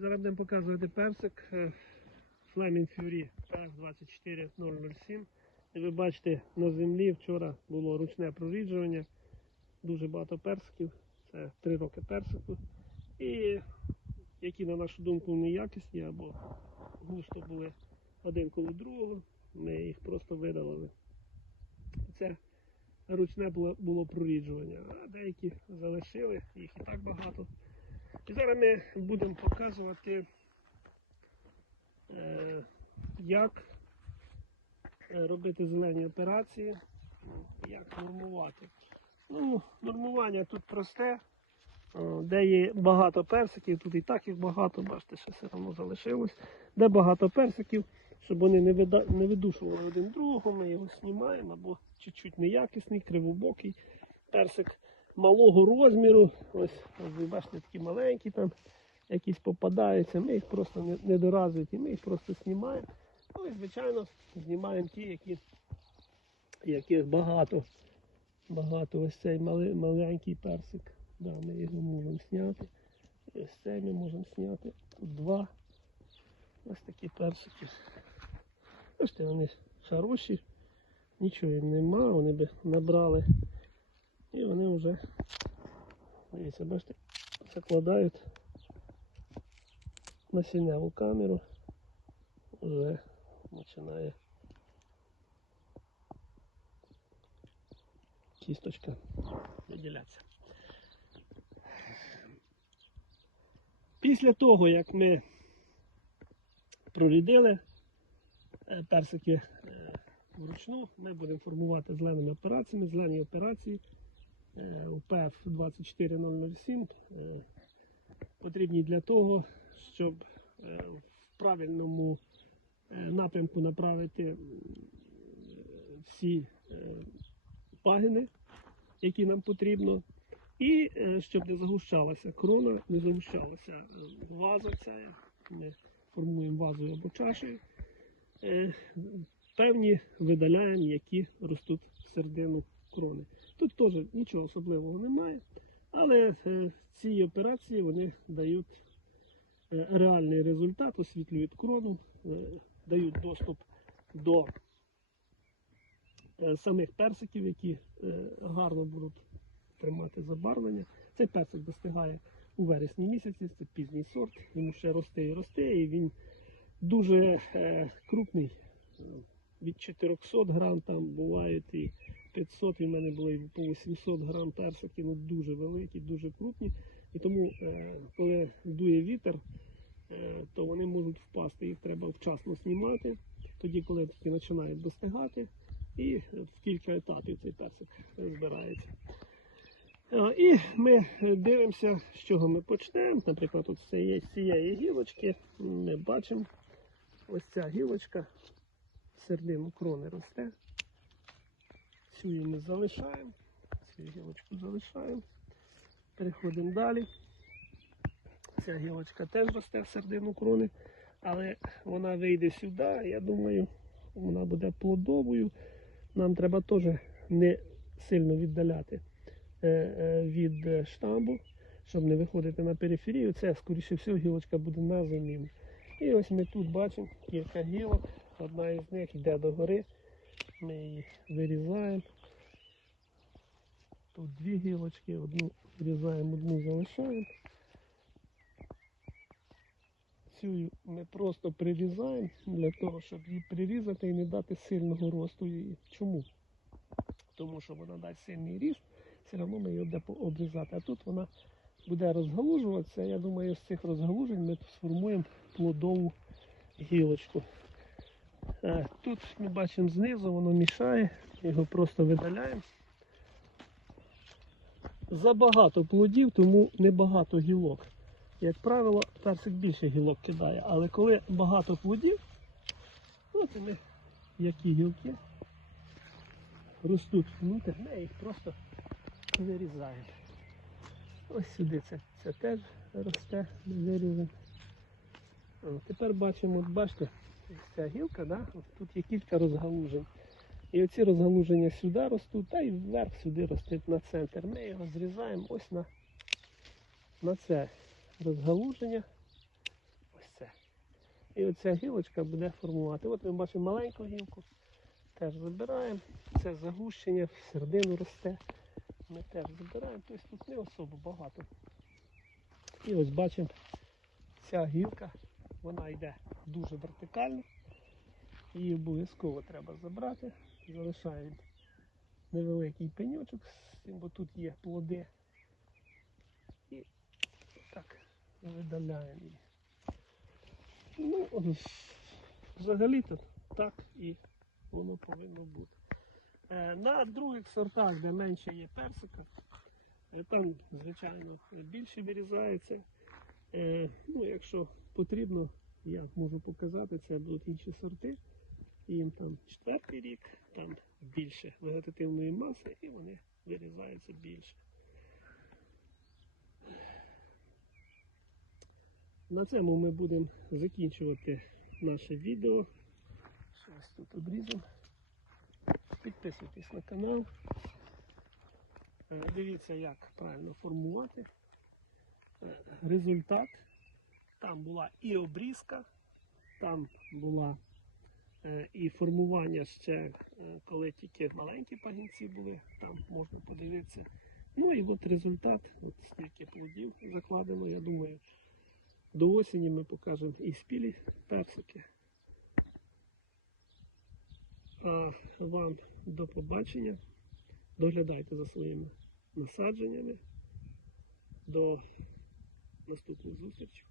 Зараз будемо показувати персик е, Flaming Fury PS24007. І ви бачите, на землі вчора було ручне проріджування. Дуже багато персиків. Це 3 роки персику. І які, на нашу думку, неякісні або густо були один коло другого. Ми їх просто видалили. Це ручне було проріджування, а деякі залишили, їх і так багато. І зараз ми будемо показувати, е, як е, робити зелені операції, як нормувати. Ну, нормування тут просте, де є багато персиків, тут і так їх багато, бачите, ще все одно залишилось. Де багато персиків, щоб вони не видушували один другого, ми його знімаємо, або чуть-чуть неякісний, кривобокий персик малого розміру. Ось, ось ви бачите, такі маленькі там якісь попадаються. Ми їх просто не, недоразвиті, ми їх просто знімаємо. Ну і звичайно знімаємо ті, які, яких багато. Багато ось цей мали, маленький персик. Да, ми його можемо зняти. І ось цей ми можемо зняти. Тут два. Ось такі персики. Бачите, вони хороші, нічого їм нема, вони би набрали. І вони вже, дивіться, бачите, закладають на сіневу камеру. Вже починає кісточка виділятися. Після того, як ми прорідили е, персики е, вручну, ми будемо формувати зеленими операціями. Зелені операції УПФ 24007 е, потрібні для того, щоб е, в правильному е, напрямку направити всі е, пагини, які нам потрібно, і е, щоб не загущалася крона, не загущалася е, ваза ця. Ми формуємо вазою або чашею. Е, Певні видаляємо, які ростуть середину крони. Тут теж нічого особливого немає, але е, ці операції вони дають е, реальний результат, освітлюють крону, е, дають доступ до самих персиків, які гарно будуть тримати забарвлення. Цей персик достигає у вересні місяці, це пізній сорт, йому ще росте і росте, і він дуже крупний. Від 400 грам там бувають і 500, і в мене було і по 800 грам персики, ну дуже великі, дуже крупні. І тому, е, коли дує вітер, е, то вони можуть впасти. Їх треба вчасно знімати, тоді, коли тільки починають достигати, і в кілька етапів цей персик збирається. Е, І ми дивимося, з чого ми почнемо. Наприклад, от з цієї, гілочки ми бачимо ось ця гілочка середину крони росте. Цю її ми залишаємо, цю гілочку залишаємо. Переходимо далі. Ця гілочка теж росте в середину крони, але вона вийде сюди. Я думаю, вона буде плодовою. Нам треба теж не сильно віддаляти е, е, від штамбу, щоб не виходити на периферію. Це, скоріше всього, гілочка буде на заміну. І ось ми тут бачимо кілька гілок. Одна із них йде до гори. Ми її вирізаємо. Тут дві гілочки, одну вирізаємо, одну залишаємо. Цю ми просто прирізаємо для того, щоб її прирізати і не дати сильного росту її. Чому? Тому що вона дасть сильний ріст, все одно ми її буде обрізати. А тут вона буде розгалужуватися. Я думаю, з цих розгалужень ми сформуємо плодову гілочку. Е, Тут ми бачимо знизу, воно мішає, його просто видаляємо. Забагато плодів, тому небагато гілок. Як правило, персик більше гілок кидає, але коли багато плодів, от вони, які гілки ростуть внутрі, ми їх просто вирізаємо. Ось сюди це, це теж росте, вирізаємо. Тепер бачимо, от бачите, ось ця гілка, да? тут є кілька розгалужень. І оці розгалуження сюди ростуть, та й вверх сюди росте на центр. Ми його зрізаємо ось на, на це розгалуження. Ось це. І оця гілочка буде формувати. От ми бачимо маленьку гілку, теж забираємо. Це загущення, в середину росте. Ми теж забираємо, тобто тут не особо багато. І ось бачимо, ця гілка, вона йде дуже вертикально. Її обов'язково треба забрати. Залишаємо невеликий пеньочок, бо тут є плоди. І так видаляємо її. Ну, взагалі-то так і воно повинно бути. Е, На других сортах, де менше є персика, е, там, звичайно, більше вирізається. Е, Ну, якщо потрібно, я можу показати, це будуть інші сорти. Їм там четвертий рік, там більше вегетативної маси і вони вирізаються більше. На цьому ми будемо закінчувати наше відео. Щось тут обрізав. Підписуйтесь на канал. Е, Дивіться, як правильно формувати. Е, Результат. Там була і обрізка, там була е, і формування ще, е, коли тільки маленькі пагінці були, там можна подивитися. Ну і от результат, от стільки плодів закладено, я думаю. До осені ми покажемо і спілі персики. А вам до побачення. Доглядайте за своїми насадженнями. До наступних зустрічей.